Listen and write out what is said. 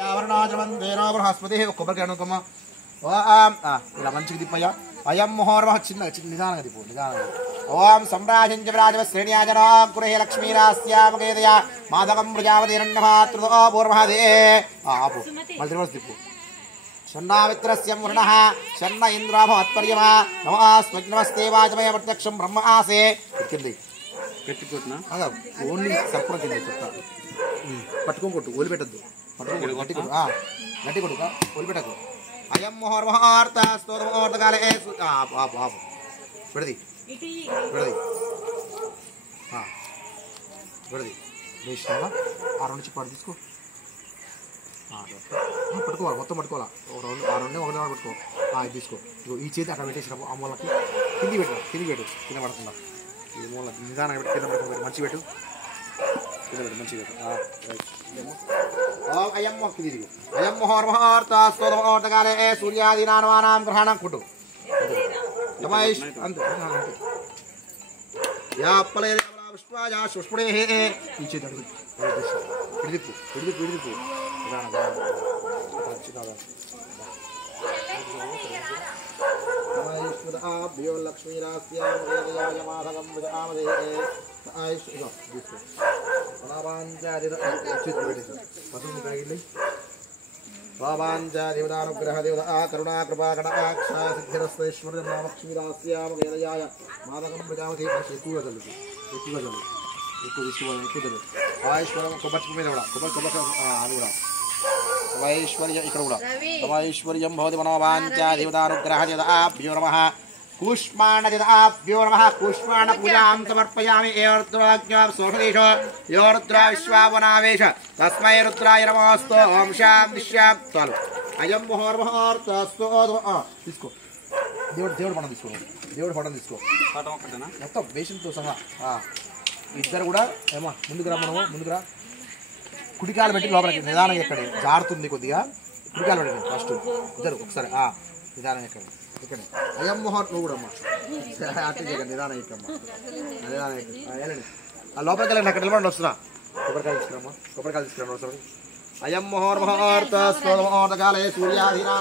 యావరణాజమందేనో బృహస్పతి కొబ్బరికాయ అనుకోమ్మ ఇలా మంచిగా తిప్పయ్యా అయం ముహోర్వ చిన్న నిదానంగా తిప్పు నిదానంగా ఓం సమ్రాజంచ విరాజవ శ్రేణ్యాజనాం కురే లక్ష్మీరాస్యామకేదయ మాధవం ప్రజాపతిరణ్యమాతృతో పూర్వదే ఆపు మళ్ళీ రివర్స్ తిప్పు షణ్ణామిత్రస్యం వరుణః షణ్ణ ఇంద్రాభవత్పర్యమా నమస్తే వాజమయ ప్రత్యక్షం బ్రహ్మ ఆసే కింది పెట్టుకుంటున్నా ఓన్లీ సర్పణ కింద చెప్తా పట్టుకోకొట్టు ఓలి పెట్టద్దు పట్టుకోకొట్టు గట్టి కొట్టు గట్టి కొడుక ఓలి పెట్టకు అయం ముహోర్వహార్త స్తోత్రకాలే ఆపు ఆపు విడది విడది విడది వేసినావా ఆ రెండు చిప్పాడు తీసుకో పట్టుకోవాలి మొత్తం పట్టుకోవాలా ఆ రెండే ఒకటే పట్టుకో ఇది తీసుకో ఇగో ఈ చేతి అక్కడ పెట్టేసినప్పుడు ఆ మూలకి కింది పెట్టు కింద పడకుండా ఈ మూల నిదానంగా పెట్టి కింద పడుకో మంచి పెట్టు కింద పెట్టు మంచి పెట్టు అయం కింది దిగు అయం ముహోర్వహార్త స్తోత్రకాలే సూర్యాదీనానాం గ్రహణం కుట్టు అంతే యా పలే విశ్వాజా సుష్పుడే ఈ చేతి అడుగు విడిదిప్పు భ్యో లక్ష్మీరాస్యామదేయాయ మాధవం విజామదే దేవతానుగ్రహ దేవత కరుణా కృపా కటాక్షాయ సిద్ధిరస్వైశ్వర్యం లక్ష్మీరాస్యామదేయాయ మాధవం ప్రజామతి ఎక్కువగా చల్లు ఎక్కువ తీసుకోవాలి ఎక్కువ చల్లు ఐశ్వర్యం కొబ్బరి మీద కూడా కొబ్బరి అది కూడా వైశ్వర్య ఇక్కడ కూడా వైశ్వర్యం భవతి మనోవాంఛ దేవతానుగ్రహ దేవతాభ్యో నమః కూష్మాణ దేవతాభ్యో నమః కూష్మాణ పూజాం సమర్పయామి ఏర్ద్రాజ్ఞా సోషదేశో యోరుద్రా విశ్వావనావేశ తస్మై రుద్రాయ నమోస్తు ఓం శాంతి శాంతి చాలు అయం ముహోర్వహార్తస్తో తీసుకో దేవుడు పటం తీసుకో మొత్తం వేషంతో సహా ఇద్దరు కూడా ఏమో ముందుకురా ముందుకురా కుడికాలు పెట్టి లోపలికి నిదానంగా ఎక్కడే జారుతుంది కొద్దిగా కుడికాలు పెట్టండి ఫస్ట్ ఇద్దరు ఒకసారి నిదానం ఎక్కండి ఇక్కడ అయం మొహం నువ్వు కూడా అమ్మా అట్లా చేయకండి నిదానం ఎక్కమ్మా నిదానం వెళ్ళండి ఆ లోపలికి వెళ్ళండి అక్కడ నిలబడి వస్తున్నా కొబ్బరికాయలు తీసుకురామ్మా ఒకసారి అయం మొహోర్మహోర్త స్తోమోర్తకాలే సూర్యాధీనా